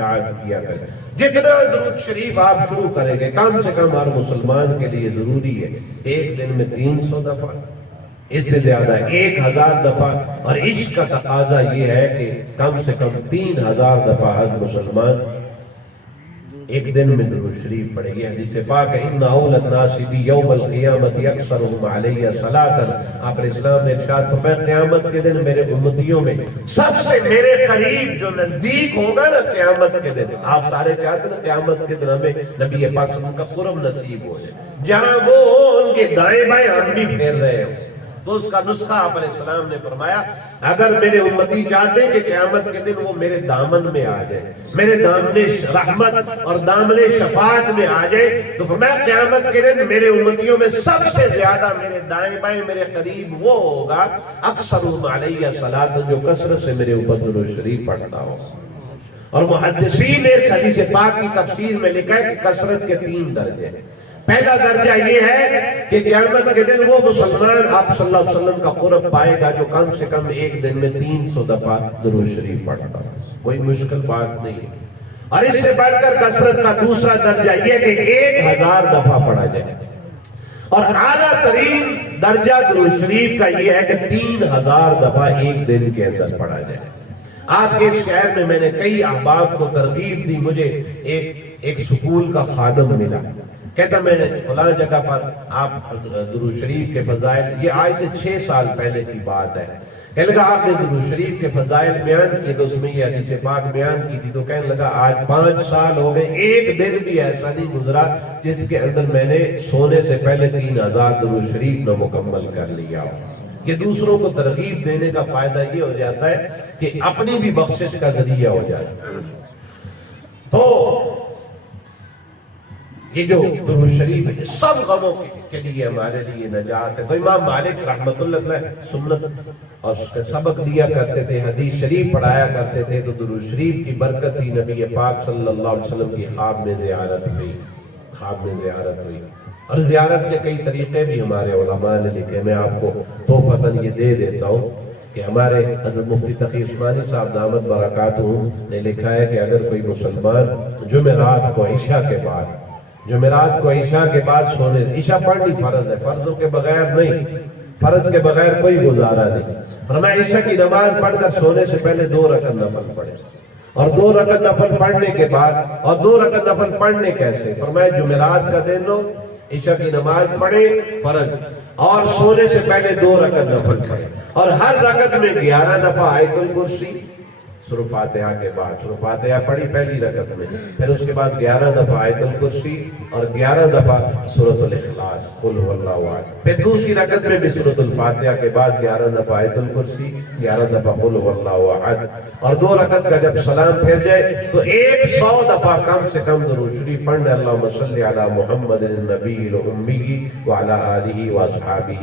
اشاعت کیا کریں. جتنا درود شریف آپ شروع کریں گے، کم سے کم ہر مسلمان کے لیے ضروری ہے ایک دن میں 300 دفعہ، اس سے زیادہ 1000 دفعہ. اور عشق کا تقاضا یہ ہے کہ کم سے کم 3000 دفعہ ہر مسلمان ایک دن میں درود شریف پڑھے. یہ حدیث پاک ہے، ان اول الناس بی یوم القیامت اکثرهم علی صلاۃ. آپ علیہ السلام نے ارشاد فرمایا قیامت کے دن میرے امتیوں میں سب سے میرے قریب جو نزدیک ہوگا نا قیامت کے دن، آپ سارے چاہتے ہیں قیامت کے دن ہمیں نبی پاک صلی اللہ علیہ وسلم کا قرب نصیب ہو جائے، جہاں وہ ان کے دائیں بائیں ہم بھی پھیر رہے ہوں. تو اس کا نسخہ آپ علیہ السلام نے فرمایا اگر میرے امتی چاہتے ہیں کہ قیامت کے دن وہ میرے دامن میں آ جائے، میرے دامن رحمت اور دامن شفاعت میں آ جائے، تو فرمایا قیامت کے دن میرے امتیوں میں سب سے زیادہ میرے دائیں بائیں میرے قریب وہ ہوگا اکثرهم علیہ صلاۃ، جو کثرت سے میرے اوپر درود شریف پڑھتا ہو. اور محدثین نے اس حدیث پاک کی تفسیر میں لکھا ہے کہ کثرت کے 3 درجے. پہلا درجہ یہ ہے کہ قیامت کے دن وہ مسلمان آپ صلی اللہ علیہ وسلم کا قرب پائے گا جو کم سے کم ایک دن میں 300 دفعہ درود شریف پڑھتا ہے. کوئی مشکل بات نہیں. اور اس سے بڑھ کر کثرت کا دوسرا درجہ یہ کہ 1000 دفعہ پڑھا جائے. اور اعلیٰ ترین درجہ درود شریف کا یہ ہے کہ 3000 دفعہ ایک دن کے اندر پڑھا جائے. آپ کے شہر میں میں نے کئی احباب کو ترغیب دی. مجھے ایک سکول کا خادم ملا، کہتا میں نے فلاں جگہ پر آپ درود شریف کے فضائل، یہ آج سے 6 سال پہلے کی بات ہے، کہنے لگا آپ نے درود شریف کے فضائل بیان کی تو اس میں یہ حدیث پاک بیان کی تھی، تو کہنے لگا آج 5 سال ہو گئے ایک دن بھی ایسا نہیں گزرا جس کے اندر میں نے سونے سے پہلے 3000 درود شریف نہ مکمل کر لیا ہو. یہ دوسروں کو ترغیب دینے کا فائدہ یہ ہو جاتا ہے کہ اپنی بھی بخشش کا ذریعہ ہو جاتا ہے. تو یہ جو درود شریف ہے سب غموں کے لیے ہمارے لیے نجات ہے. تو امام مالک رحمت اللہ علیہ سنت اور سبق دیا کرتے تھے، حدیث شریف پڑھایا کرتے تھے، تو درود شریف کی برکت ہی نبی پاک صلی اللہ علیہ وسلم کی خواب میں زیارت ہوئی. اور زیارت کے کئی طریقے بھی ہمارے علماء نے لکھے. میں آپ کو تحفۃً یہ دے دیتا ہوں کہ ہمارے حضرت مفتی تقی عثمانی صاحب دامت برکاتہم نے لکھا ہے کہ اگر کوئی مسلمان جمعرات کو عشاء کے بعد سونے، عشاء پڑھنی فرض ہے، فرضوں کے بغیر نہیں، فرض کے بغیر کوئی گزارا نہیں. فرمایا عشاء کی نماز پڑھ کر سونے سے پہلے 2 رکعت نفل پڑھے، اور 2 رکعت نفل پڑھنے کے بعد، اور 2 رکعت نفل پڑھنے کیسے؟ فرمایا جمعرات کا دن ہو، عشاء کی نماز پڑھے فرض، اور سونے سے پہلے 2 رکعت نفل پڑھے، اور ہر رکعت میں 11 دفعہ آیت الکرسی، سورہ فاتحہ کے بعد سورہ فاتحہ پڑھی پہلی رکعت میں، پھر اس کے بعد 11 دفعہ آیت الکرسی اور 11 دفعہ سورۃ الاخلاص قل هو اللہ احد. پھر دوسری رکعت میں بھی سورۃ الفاتحہ کے بعد 11 دفعہ آیت الکرسی، 11 دفعہ قل هو اللہ احد. اور 2 رکعت کا جب سلام پھر جائے تو 100 دفعہ کم سے کم درود شریف پڑھنا، اللہم صلی علی محمد النبی الامی وعلی آلہ واصحابہ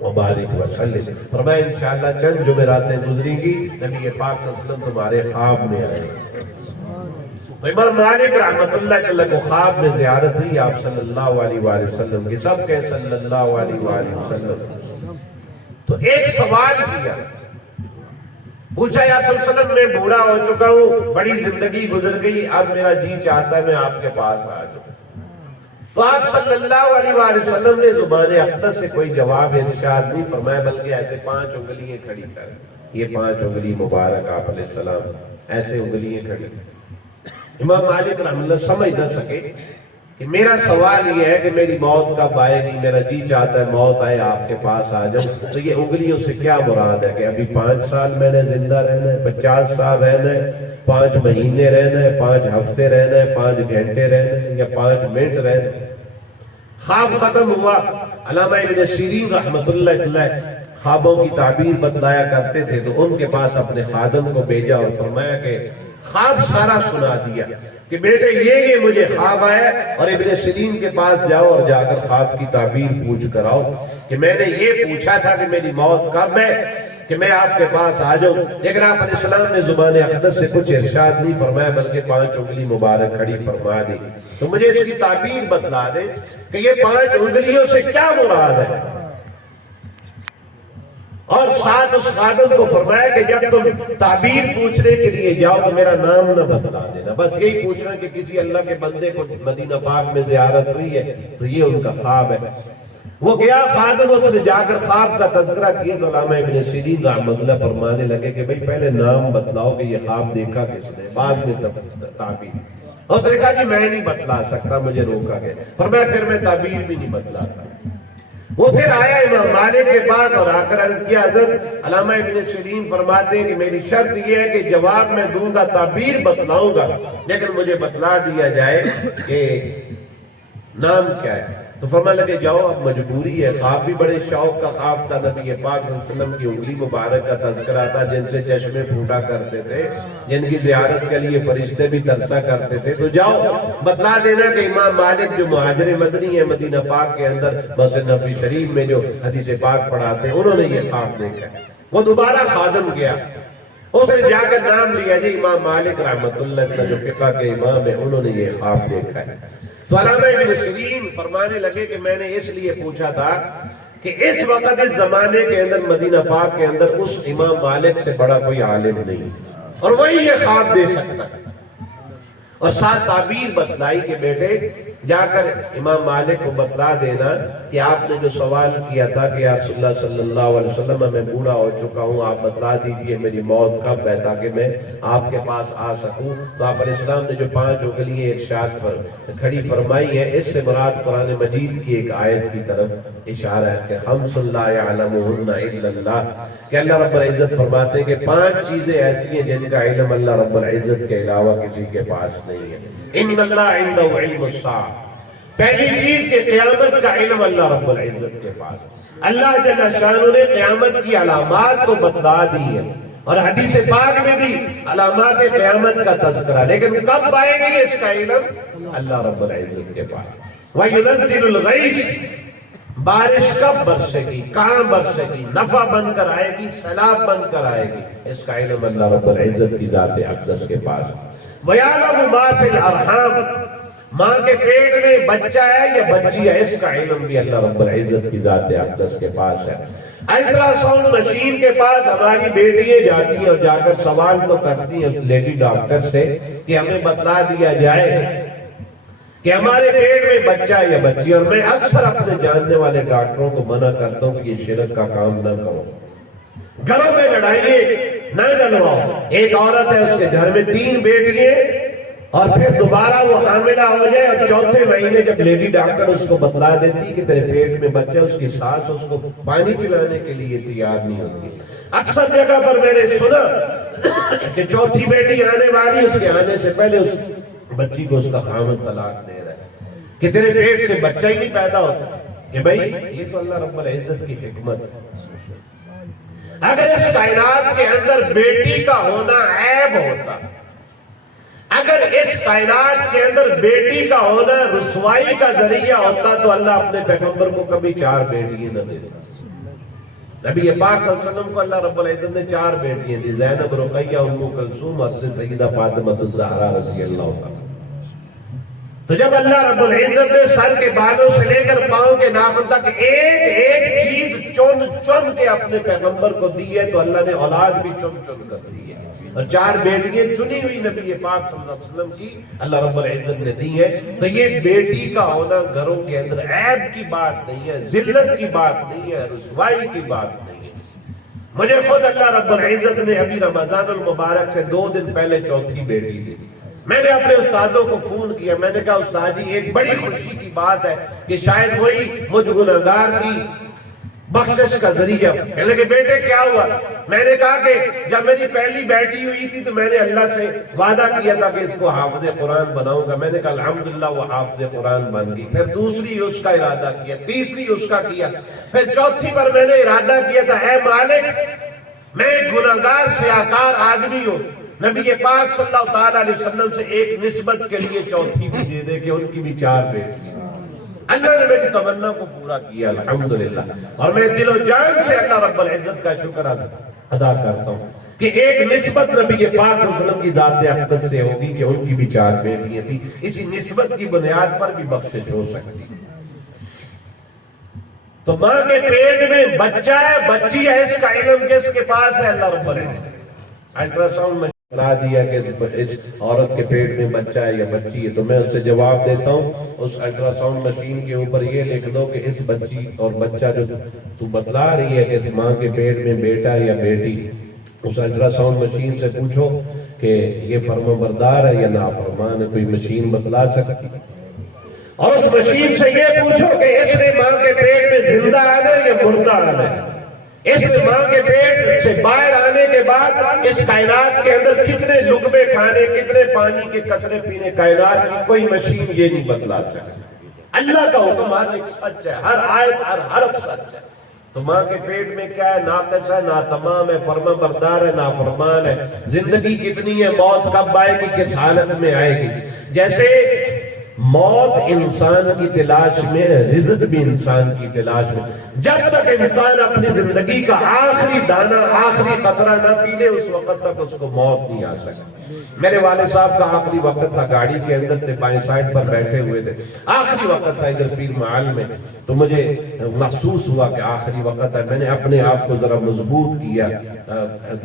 وبارک وسلم. فرمایا انشاءاللہ چند جمعراتیں گزریں گی نبی پاک صلی اللہ علیہ وسلم تمہارے خواب میں آئے. تو امام مالک رحمت اللہ علیہ کو خواب میں زیارت ہوئی آپ صلی اللہ علیہ وآلہ وسلم کی. سب کہیں صلی اللہ علیہ وآلہ وسلم. تو ایک سوال کیا، پوچھا یا صلی اللہ علیہ وسلم میں بوڑھا ہو چکا ہوں، بڑی زندگی گزر گئی، اب میرا جی چاہتا ہے میں آپ کے پاس آ جاؤں. تو آپ صلی اللہ علیہ وآلہ وسلم نے زبان اقدس سے کوئی جواب ارشاد نہیں فرمایا، بلکہ ایسے 5 انگلیاں کھڑی کر، یہ 5 انگلی مبارک آپ علیہ السلام ایسے انگلیاں کھڑی. امام مالک رحمۃ اللہ سمجھ نہ سکے کہ میرا سوال یہ ہے کہ میری موت کب آئے گی، میرا جی چاہتا ہے موت آئے آپ کے پاس آ جاؤں، تو یہ انگلیوں سے کیا مراد ہے کہ ابھی 5 سال میں نے زندہ رہنا ہے، 50 سال رہنا ہے، 5 مہینے رہنا ہے، 5 ہفتے رہنا ہے، 5 گھنٹے رہنا ہے، یا 5 منٹ رہنا ہے. خواب ختم ہوا. علامہ ابن سیرین رحمت اللہ علیہ خوابوں کی تعبیر بتلایا کرتے تھے، تو ان کے پاس اپنے خادم کو بھیجا اور فرمایا کہ خواب سارا سنا دیا کہ بیٹے یہ مجھے خواب آیا، اور ابن سیرین کے پاس جاؤ اور جا کر خواب کی تعبیر پوچھ کر آؤ کہ میں نے یہ پوچھا تھا کہ میری موت کب ہے کہ میں آپ کے پاس آ جاؤں. لیکن آپ علیہ السلام نے زبان اقدس سے کچھ ارشاد نہیں فرمایا، بلکہ 5 انگلی مبارک کھڑی فرما دی. تو مجھے اس کی تعبیر بتلا دے کہ یہ 5 انگلیوں سے کیا مراد ہے. اور ساتھ اس خادم کو فرمایا کہ جب تم تعبیر پوچھنے کے لیے جاؤ تو میرا نام نہ بتلا دینا، بس یہی پوچھنا کہ کسی اللہ کے بندے کو مدینہ پاک میں زیارت ہوئی ہے تو یہ ان کا خواب ہے۔ وہ گیا خادم، اس نے جا کر خواب کا تذکرہ کیا تو علامہ ابن سیرین رحمۃ اللہ فرمانے لگے کہ بھئی پہلے نام بتلاؤ کہ یہ خواب دیکھا کس نے، بعد میں تعبیر۔ اور اس نے کہا جی میں نہیں بتلا سکتا، مجھے روکا گیا۔ فرمایا پھر میں تعبیر بھی نہیں بتلاتا۔ وہ پھر آیا امام مالک کے پاس اور آ کر عرض کیا حضرت علامہ ابن سیرین فرماتے ہیں کہ میری شرط یہ ہے کہ جواب میں دوں گا، تعبیر بتلاؤں گا، لیکن مجھے بتلا دیا جائے کہ نام کیا ہے۔ تو فرمانے لگے جاؤ اب مجبوری ہے۔ خواب بھی بڑے شوق کا خواب تھا، نبی پاک صلی اللہ علیہ وسلم کی انگلی مبارک کا تذکرہ تھا، جن سے چشمے پھوٹا کرتے تھے، جن کی زیارت کے لیے فرشتے بھی ترسا کرتے تھے۔ تو جاؤ بتلا دینا کہ امام مالک جو مہاجر مدنی ہے، مدینہ پاک کے اندر مسجد نبوی شریف میں جو حدیث پاک پڑھاتے ہیں، انہوں نے یہ خواب دیکھا۔ وہ دوبارہ خادم گیا، اس نے جا کر نام لیا جی امام مالک رحمۃ اللہ کا جو فقہ کے امام ہے، انہوں نے یہ خواب دیکھا ہے۔ تو علامہ ابن سیرین فرمانے لگے کہ میں نے اس لیے پوچھا تھا کہ اس وقت اس زمانے کے اندر مدینہ پاک کے اندر اس امام مالک سے بڑا کوئی عالم نہیں، اور وہی یہ خواب دے سکتا ہے۔ اور ساتھ تعبیر بتلائی کہ بیٹے جا کر امام مالک کو بتلا دینا کہ آپ نے جو سوال کیا تھا کہ یا رسول اللہ صلی اللہ علیہ وسلم میں بوڑھا ہو چکا ہوں، آپ بتلا دیجئے میری موت کب ہے تاکہ میں آپ کے پاس آ سکوں۔ تو آپ علیہ السلام نے جو 5 اگلیاں ارشاد کھڑی فرمائی ہے، اس سے مراد قرآن مجید کی ایک آیت کی طرف اشارہ ہے کہ خمس لا یعلمہن الا اللہ، کہ اللہ رب العزت فرماتے ہیں کہ 5 چیزیں ایسی ہیں جن کا علم اللہ رب العزت کے علاوہ کسی کے پاس نہیں ہے۔ ان اللہ عنده علم الساعہ، پہلی چیز کہ قیامت کا علم اللہ رب العزت کے پاس۔ اللہ جل شانہ نے قیامت کی علامات کو بتلا دی ہے، اور حدیث پاک میں بھی علامات قیامت کا تذکرہ، لیکن کب آئے گی اس کا علم اللہ رب العزت کے پاس۔ وَيُنَزِّلُ الْغَيْثَ، بارش کب برسے گی، کہاں برسے گی، نفع بن کر آئے گی، سیلاب بن کر آئے گی، اس کا علم اللہ رب العزت کی ذات اقدس کے پاس۔ وَيَعْلَمُ مَا فِي الْأَرْحَامِ، ماں کے پیٹ میں بچہ ہے یا بچی ہے، اس کا علم بھی اللہ رب العزت کی ذات اقدس کے پاس ہے۔ الٹرا ساؤنڈ مشین کے پاس ہماری بیٹیاں جاتی ہیں اور جا کر سوال تو کرتی ہیں لیڈی ڈاکٹر سے کہ ہمیں بتلا دیا جائے کہ ہمارے پیٹ میں بچہ ہے یا بچی، اور میں اکثر اپنے جاننے والے ڈاکٹروں کو منع کرتا ہوں کہ یہ شرک کا کام نہ کرو، گھروں میں لڑائیے نہ ڈلواؤ۔ ایک عورت ہے، اس کے گھر میں 3 بیٹیاں، اور پھر دوبارہ وہ حاملہ ہو جائے اور 4تھے مہینے جب لیڈی ڈاکٹر اس کو بتلا دیتی کہ تیرے پیٹ میں بچہ، اس کی ساس اس کو پانی پلانے کے لیے تیار نہیں ہوتی۔ اکثر جگہ پر میں نے سنا کہ 4تھی بیٹی آنے والی، اس کے آنے سے پہلے اس بچی کو اس کا خاوند طلاق دے رہا ہے کہ تیرے پیٹ سے بچہ ہی نہیں پیدا ہوتا، کہ بھئی یہ تو اللہ رب العزت کی حکمت ہے۔ اگر اس کائنات کے اندر بیٹی کا ہونا عیب ہوتا، اگر اس کائنات کے اندر بیٹی کا ہونا رسوائی کا ذریعہ ہوتا، تو اللہ اپنے پیغمبر کو کبھی 4 بیٹیاں نہ دیتا۔ نبی پاک صلی اللہ علیہ وسلم کو اللہ رب العزت نے 4 بیٹیاں دی، زینب، رقیہ، ام کلثوم اور سیدہ فاطمہ الزہرا رضی اللہ عنہا۔ تو جب اللہ رب العزت نے سر کے بالوں سے لے کر پاؤں کے ناخن تک ایک ایک چیز چن چن کے اپنے پیغمبر کو دی ہے، تو اللہ نے اولاد بھی چن چن کر دی ہے، اور 4 بیٹیاں چنی ہوئی نبی پاک صلی اللہ علیہ وسلم کی اللہ رب العزت نے دی ہے۔ تو یہ بیٹی کا ہونا گھروں کے اندر عیب کی بات نہیں ہے، ذلت کی بات نہیں ہے، رسوائی کی بات نہیں ہے۔ مجھے خود اللہ رب العزت نے ابھی رمضان المبارک سے 2 دن پہلے 4تھی بیٹی دی۔ میں نے اپنے استادوں کو فون کیا، میں نے کہا استاد جی ایک بڑی خوشی کی بات ہے کہ شاید وہی مجھ گناہگار کی بخشش کا ذریعہ۔ کہنے لگے بیٹے کیا ہوا؟ میں نے کہا کہ جب میری پہلی بیٹی ہوئی تھی تو میں نے اللہ سے وعدہ کیا تھا کہ اس کو حافظ قرآن بناؤں گا، میں نے کہا الحمدللہ وہ حافظ قرآن بن گئی۔ پھر دوسری اس کا ارادہ کیا، تیسری اس کا کیا، پھر 4تھی پر میں نے ارادہ کیا تھا اے مالک میں گناہگار سیاکار آدمی ہوں، نبی پاک صلی اللہ تعالیٰ علیہ وسلم سے ایک نسبت کے لیے 4تھی بھی دے دے کہ ان کی بھی 4 بیٹی۔ اللہ نے میری تمنا کو پورا کیا الحمدللہ، اور میں دل و جان سے اللہ رب العزت کا شکر ادا کرتا ہوں کہ ایک نسبت نبی پاک صلی اللہ علیہ وسلم کی ذات اقدس سے ہوگی کہ ان کی بھی 4 بیٹیاں تھی۔ اسی نسبت کی بنیاد پر بھی بخشش ہو سکتی۔ تو ماں کے پیٹ میں بچہ ہے بچی ہے، اس کا علم کس کے پاس ہے؟ اللہ رب العزت۔ الٹرا ساؤنڈ میں بتا دیا کہ اس عورت کے پیٹ میں بچہ ہے یا بچی ہے، تو میں اس سے جواب دیتا ہوں اس الٹرا ساؤنڈ مشین کے اوپر یہ لکھ دو کہ اس بچی اور بچہ جو تو بتلا رہی ہے کہ اس ماں کے پیٹ میں بیٹا یا بیٹی، اس الٹرا ساؤنڈ مشین سے پوچھو کہ یہ فرمانبردار ہے یا نافرمان ہے، کوئی مشین بتلا سکتی؟ اور اس مشین سے یہ پوچھو کہ اس نے ماں کے پیٹ میں زندہ آنا ہے یا مردہ آنا ہے؟ اس نے ماں کے پیٹ سے باہر آنے کے بعد اس کائنات کے اندر کتنے لقمے کھانے، کتنے پانی کے قطرے پینے، کائنات کی کوئی مشین یہ نہیں بتلا سکتی۔ اللہ کا حکم ہر ایک سچ ہے، ہر آیت ہر حرف سچ ہے۔ تو ماں کے پیٹ میں کیا ہے؟ ناقص ہے، ناتمام ہے، فرمانبردار ہے، نافرمان ہے۔ زندگی کتنی ہے، موت کب آئے گی، کس حالت میں آئے گی؟ جیسے موت انسان کی تلاش میں ہے، رزق بھی انسان کی تلاش میں۔ جب تک انسان اپنی زندگی کا آخری دانہ، آخری قطرہ نہ پی لے، اس وقت تک اس کو موت نہیں آ سکتی۔ میرے والد صاحب کا آخری وقت تھا، گاڑی کے اندر تھے، بائیں سائڈ پر بیٹھے ہوئے تھے، آخری وقت تھا ادھر پیر محل میں، تو مجھے محسوس ہوا کہ آخری وقت ہے۔ میں نے اپنے آپ کو ذرا مضبوط کیا،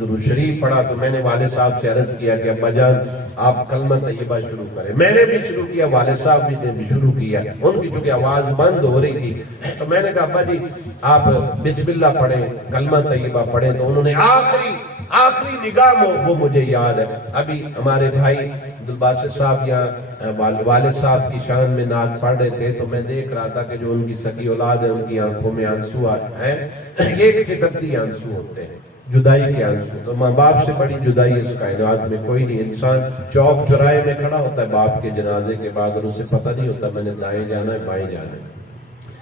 درود شریف پڑھا، تو میں نے والد صاحب سے عرض کیا کہ ابا جان آپ کلمہ طیبہ شروع کریں۔ میں نے بھی شروع کیا، والد صاحب نے بھی شروع کیا، ان کی چونکہ آواز بند ہو رہی تھی، تو میں نے کہا ابا جی آپ بسم اللہ پڑھیں، کلمہ طیبہ پڑھیں، تو انہوں نے آخری نگاہ وہ مجھے یاد ہے۔ ابھی ہمارے بھائی عبدالباسط صاحب یہاں والد صاحب کی شان میں نعت پڑھ رہے تھے، تو میں دیکھ رہا تھا کہ جو ان کی سگی اولاد ہے ان کی آنکھوں میں آنسو ہیں، ایک فطرتی آنسو ہوتے ہیں، جدائی کے آنسو۔ تو ماں باپ سے بڑی جدائی اس کائنات میں کوئی نہیں۔ انسان چوک چوراہے میں کھڑا ہوتا ہے باپ کے جنازے کے بعد، اور اسے پتہ نہیں ہوتا میں نے دائیں جانا ہے بائیں جانا ہے۔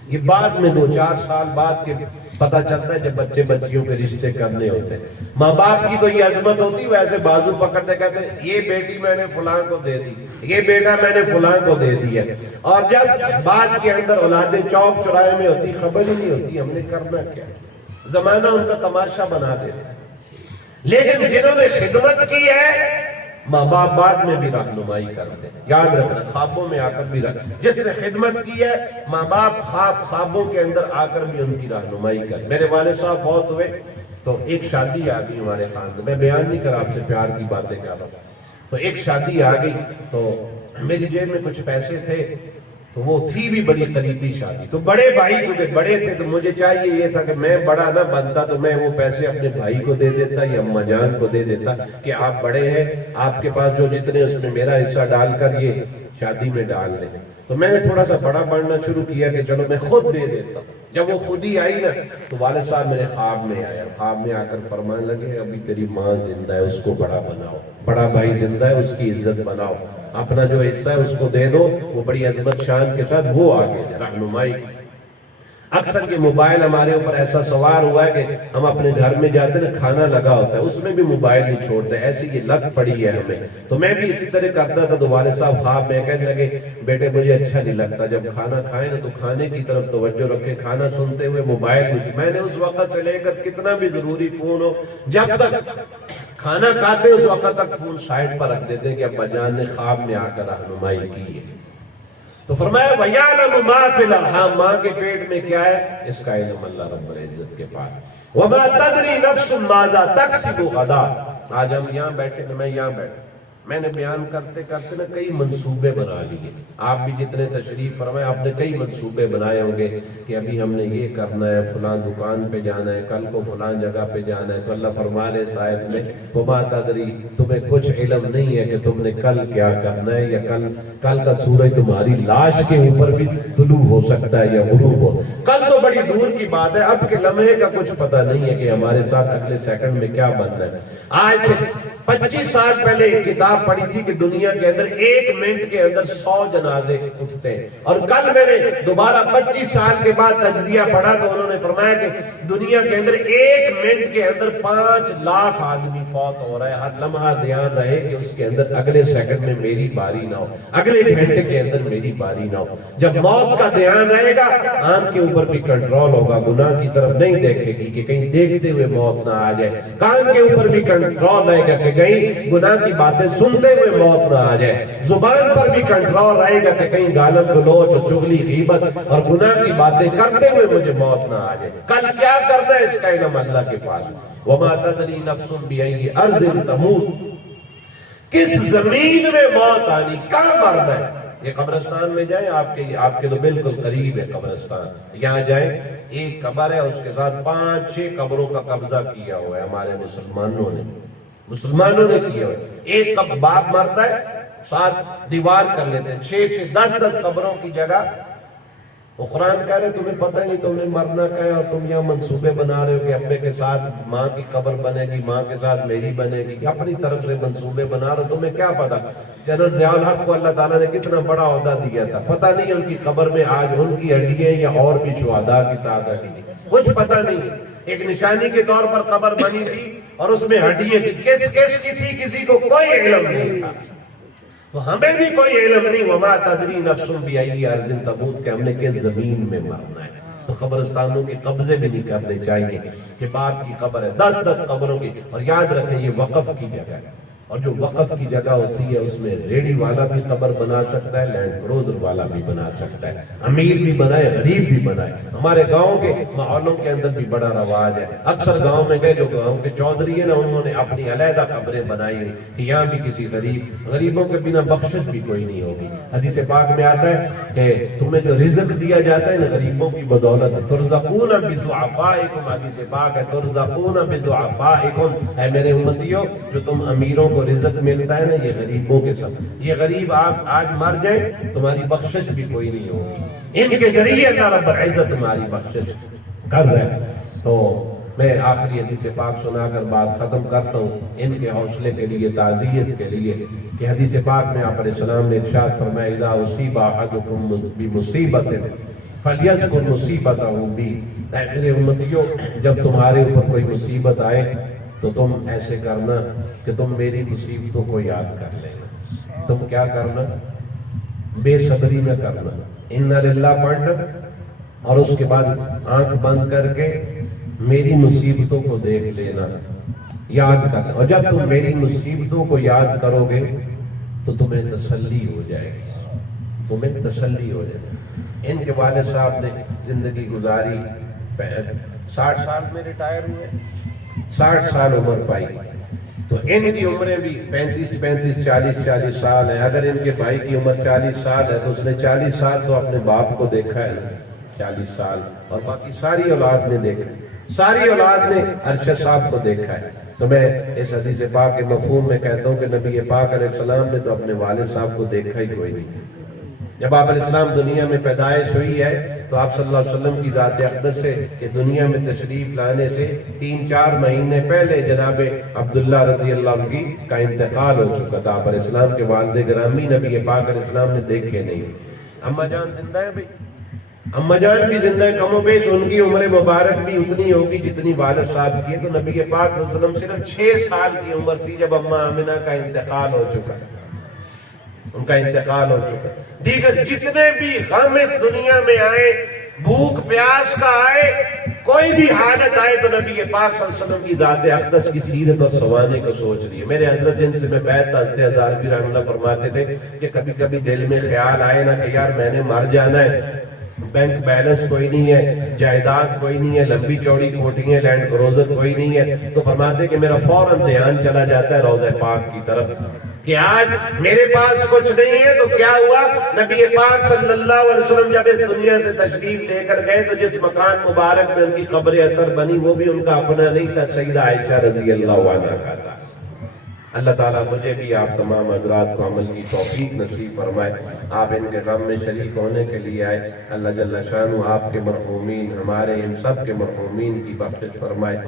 یہ بعد میں 2-4 سال بعد کے پتہ چلتا ہے جب بچے بچیوں کے رشتے کرنے ہوتے ہیں۔ ماں باپ کی تو یہ عظمت ہوتی، ویسے بازو پکڑتے کہتے ہیں یہ بیٹی میں نے فلاں کو دے دی، یہ بیٹا میں نے فلاں کو دے دیا۔ اور جب بعد کے اندر اولادیں چوک چوراہے میں ہوتی، خبر ہی نہیں ہوتی ہم نے کرنا کیا، زمانہ ان کا تماشا بنا دیتا ہے۔ لیکن جنہوں نے خدمت کی ہے ماں باپ بعد میں بھی رہنمائی کرتے ہیں، یاد رکھنا، خوابوں میں آ کر بھی جس نے خدمت کی ہے ماں باپ خوابوں کے اندر آ کر بھی ان کی رہنمائی کرے۔ میرے والد صاحب فوت ہوئے تو ایک شادی آ گئی ہمارے خاندان میں، بیان نہیں کر آپ سے، پیار کی باتیں کر رہا ہوں۔ تو ایک شادی آ گئی تو میری جیب میں کچھ پیسے تھے، تو وہ تھی بھی بڑی قریبی شادی، تو بڑے بھائی چونکہ بڑے تھے تو مجھے چاہیے یہ تھا کہ میں بڑا نہ بنتا تو میں وہ پیسے اپنے بھائی کو دے دیتا یا اماں جان کو دے دیتا کہ آپ بڑے ہیں، آپ کے پاس جو جتنے اس میں میرا حصہ ڈال کر یہ شادی میں ڈال دیں۔ تو میں نے تھوڑا سا بڑا بڑھنا شروع کیا کہ چلو میں خود دے دیتا ہوں۔ جب وہ خود ہی آئی نا تو والد صاحب میرے خواب میں آیا، خواب میں آ کر فرمان لگے ابھی تیری ماں زندہ ہے اس کو بڑا بناؤ، بڑا بھائی زندہ ہے اس کی عزت بناؤ، اپنا جو حصہ ہے اس کو دے دو، وہ بڑی عظمت شان کے ساتھ وہ آگے رہنمائی۔ اکثر یہ موبائل ہمارے اوپر ایسا سوار ہوا ہے کہ ہم اپنے گھر میں جاتے ہیں کھانا لگا ہوتا ہے اس میں بھی موبائل نہیں چھوڑتے، ایسی یہ لت پڑی ہے ہمیں۔ تو میں بھی اسی طرح کرتا تھا، تو والد صاحب خواب میں کہنے لگے بیٹے مجھے اچھا نہیں لگتا جب کھانا کھائیں نا تو کھانے کی طرف توجہ رکھے، کھانا سنتے ہوئے موبائل نہیں۔ میں نے اس وقت سے لے کر کتنا بھی ضروری فون ہو، جب تک کھانا کھاتے اس وقت تک فون سائیڈ پر رکھ دیتے کہ ابا جان نے خواب میں آ کر رہنمائی کی ہے۔ تو فرمایا وَيَعْلَمُ مَا فِي الْأَرْحَامِ، ماں کے پیٹ میں کیا ہے اس کا علم اللہ رب العزت کے پاس۔ وَمَا تَدْرِي نَفْسٌ مَاذَا تَكْسِبُ غَدًا۔ آج ہم یہاں بیٹھے نا، میں یہاں بیٹھا، میں نے بیان کرتے کرتے نا کئی منصوبے بنا لیے، آپ بھی جتنے تشریف فرمائے آپ نے کئی منصوبے بنائے ہوں گے کہ ابھی ہم نے یہ کرنا ہے، فلاں دکان پہ جانا ہے، کل کو فلاں جگہ پہ جانا ہے۔ تو اللہ فرما رہے صاحب میں وَمَا تَدْرِي، تمہیں کچھ علم نہیں ہے کہ تم نے کل کیا کرنا ہے، یا کل کا سورج تمہاری لاش کے اوپر بھی طلوع ہو سکتا ہے یا غروب ہو، کل تو بڑی دور کی بات ہے، اب کے لمحے کا کچھ پتہ نہیں ہے کہ ہمارے ساتھ اگلے سیکنڈ میں کیا بننا ہے۔ آج سے 25 سال پہلے ایک کتاب پڑھی تھی کہ دنیا کے اندر 1 منٹ کے اندر 100 جنازے اٹھتے ہیں، اور کل میں نے دوبارہ 25 سال کے بعد تجزیہ پڑھا تو انہوں نے فرمایا کہ دنیا کے اندر 1 منٹ کے اندر 5 لاکھ آدمی فوت ہو رہا ہے۔ ہر لمحہ دھیان رہے کہ اس کے اندر اگلے سیکنڈ میں میری باری نہ ہو، اگلے گھنٹے کے اندر میری باری نہ ہو۔ جب موت کا دھیان رہے گا آنکھ کے اوپر بھی کنٹرول ہوگا، گناہ کی طرف نہیں دیکھے گی کہ کہیں دیکھتے ہوئے موت نہ آ جائے، کان کے اوپر بھی کنٹرول رہے گا کہ کہیں گناہ کی باتیں سنتے ہوئے موت نہ آ جائے، زبان پر بھی کنٹرول رہے گا کہ کہیں گالن گلوچ اور چغلی غیبت اور گناہ کی باتیں کرتے ہوئے مجھے موت نہ آ جائے۔ کل کیا کرنا ہے اس کا علم اللہ کے پاس۔ وَمَا تَدْرِي نَفْسٌ بِأَيِّ أَرْضٍ تَمُوتُ، کس زمین میں موت آنی، کہاں مرنا ہے۔ یہ قبرستان میں جائیں، آپ کے تو بالکل قریب ہے قبرستان، یہاں جائیں، ایک قبر ہے، اس کے ساتھ 5-6 قبروں کا قبضہ کیا ہوا ہے ہمارے مسلمانوں نے کیا ہوا ہے۔ ایک باپ مرتا ہے، ساتھ دیوار کر لیتے ہیں، 6-6 10-10 قبروں کی جگہ۔ وہ قرآن کہہ رہے تمہیں پتہ نہیں تم نے مرنا کیا ہے، اور تم یہاں منصوبے بنا رہے ہو کہ اپنے کے ساتھ ماں کی قبر بنے گی، ماں کے ساتھ میری بنے گی، اپنی طرف سے منصوبے بنا رہے ہو، تمہیں کیا پتہ جنرل ضیاء الحق کو اللہ تعالیٰ نے کتنا بڑا عہدہ دیا تھا، پتہ نہیں ان کی قبر میں آج ان کی ہڈیاں یا اور بھی شہداء کی تعداد کی، کچھ پتہ نہیں۔ ایک نشانی کے طور پر قبر بنی تھی اور اس میں ہڈیاں تھی، کس کی تھی کسی کو کوئی علم نہیں تھا، تو ہمیں بھی کوئی علم نہیں۔ وَمَا تَدْرِي نَفْسٌ بِأَيِّ أَرْضٍ تَمُوتُ، کہ ہم نے کس زمین میں مرنا ہے۔ تو قبرستانوں کے قبضے بھی نہیں کرنے چاہیے کہ باپ کی قبر ہے، 10-10 قبروں کی، اور یاد رکھیں یہ وقف کی جگہ ہے، اور جو وقف کی جگہ ہوتی ہے اس میں ریڑی والا بھی قبر بنا سکتا ہے، لینڈ کروزر والا بھی بنا سکتا ہے، امیر بھی بنائے، غریب بھی بنائے۔ ہمارے گاؤں کے ماحولوں کے اندر بھی بڑا رواج ہے، اکثر گاؤں میں گئے، جو گاؤں کے چودھری ہیں نا، انہوں نے اپنی علیحدہ قبریں بنائی ہوئی کہ یہاں بھی کسی غریبوں کے بنا بخشش بھی کوئی نہیں ہوگی۔ حدیث پاک میں آتا ہے کہ تمہیں جو رزق دیا جاتا ہے نا غریبوں کی بدولت، ترزقون بضعفائکم، حدیث پاک ہے ترزقون بضعفائکم، اے میرے امتیوں جو تم امیروں کو رزق ملتا ہے نا یہ غریبوں کے ساتھ، یہ غریب آپ آج مر جائیں تمہاری بخشش بھی کوئی نہیں ہوگی، ان کے ذریعے اللہ رب العزت تمہاری بخشش کر رہا ہے۔ تو میں آخری حدیث پاک سنا کر بات ختم کرتا ہوں، ان کے حوصلے کے لیے، تعزیت کے لیے، کہ حدیث پاک میں آپ علیہ السلام نے ارشاد فرمایا اذا اصیب احدکم بمصیبت فلیذکر مصیبتہ بی، اے میرے امتیوں جب تمہارے اوپر کوئی مصیبت آئے تو تم ایسے کرنا کہ تم میری مصیبتوں کو یاد کر لینا۔ تم کیا کرنا؟ بے صبری نہ کرنا، اِنَّا لِلَّهِ پڑھنا، اور اس کے بعد آنکھ بند کر کے میری مصیبتوں کو دیکھ لینا، یاد کرنا، اور جب تم میری مصیبتوں کو یاد کرو گے تو تمہیں تسلی ہو جائے گی، تمہیں تسلی ہو جائے گی۔ ان کے والد صاحب نے زندگی گزاری، 60 سال میں ریٹائر ہوئے، 60 سال عمر پائی، تو ان کی عمریں بھی 35 40 سال ہیں۔ اگر ان کے بھائی کی عمر 40 سال ہے تو اس نے 40 سال تو اپنے باپ کو دیکھا ہے، 40 سال، اور باقی ساری اولاد نے دیکھا، ساری اولاد نے ارشد صاحب کو دیکھا ہے۔ تو میں اس حدیث پاک کے مفہوم میں کہتا ہوں کہ نبی پاک علیہ السلام نے تو اپنے والد صاحب کو دیکھا ہی کوئی نہیں تھا۔ جب آپ علیہ السلام دنیا میں پیدائش ہوئی ہے تو آپ صلی اللہ علیہ وسلم کی ذات اقدس سے کہ دنیا میں تشریف لانے سے 3-4 مہینے پہلے جناب عبداللہ رضی اللہ عنہ کا انتقال ہو چکا تھا۔ آپ علیہ السلام کے والد گرامی نبی پاک علیہ السلام نے دیکھے نہیں۔ اماں جان زندہ ہے بھائی، اماں جان بھی زندہ ہے، کم و بیش ان کی عمر مبارک بھی اتنی ہوگی جتنی والد صاحب کی ہے۔ تو نبی پاک صلی اللہ علیہ وسلم صرف 6 سال کی عمر تھی جب اماں آمنہ کا انتقال ہو چکا، ان کا انتقال ہو چکا۔ دیگر جتنے بھی غم اس دنیا میں آئے، بھوک پیاس کا آئے، کوئی بھی حالت آئے، تو نبی پاک صلی اللہ علیہ وسلم کی ذات اقدس کی سیرت اور سوانے کو سوچ لیے۔ میرے حضرت جن سے میں بیعت حضرت ہزاروی رحمہ اللہ فرماتے تھے کہ کبھی کبھی دل میں خیال آئے نا کہ یار میں نے مر جانا ہے، بینک بیلنس کوئی نہیں ہے، جائیداد کوئی نہیں ہے، لمبی چوڑی کوٹیاں، لینڈ کروزر کوئی نہیں ہے، تو فرماتے کہ میرا فوراً دھیان چلا جاتا ہے روضہ پاک کی طرف کہ آج میرے پاس کچھ نہیں ہے۔ تو کیا ہوا؟ نبی پاک صلی اللہ علیہ وسلم جب اس دنیا سے تشریف لے کر گئے تو جس مکان مبارک میں ان کی قبر اطہر بنی وہ بھی ان کا اپنا نہیں تھا، سیدہ عائشہ رضی اللہ عنہا کا تھا۔ اللہ تعالیٰ مجھے بھی آپ تمام حضرات کو عمل کی توفیق نصیب فرمائے۔ آپ ان کے غم میں شریک ہونے کے لیے آئے، اللہ جل شانہ آپ کے مرحومین، ہمارے ان سب کے مرحومین کی بخشش فرمائے۔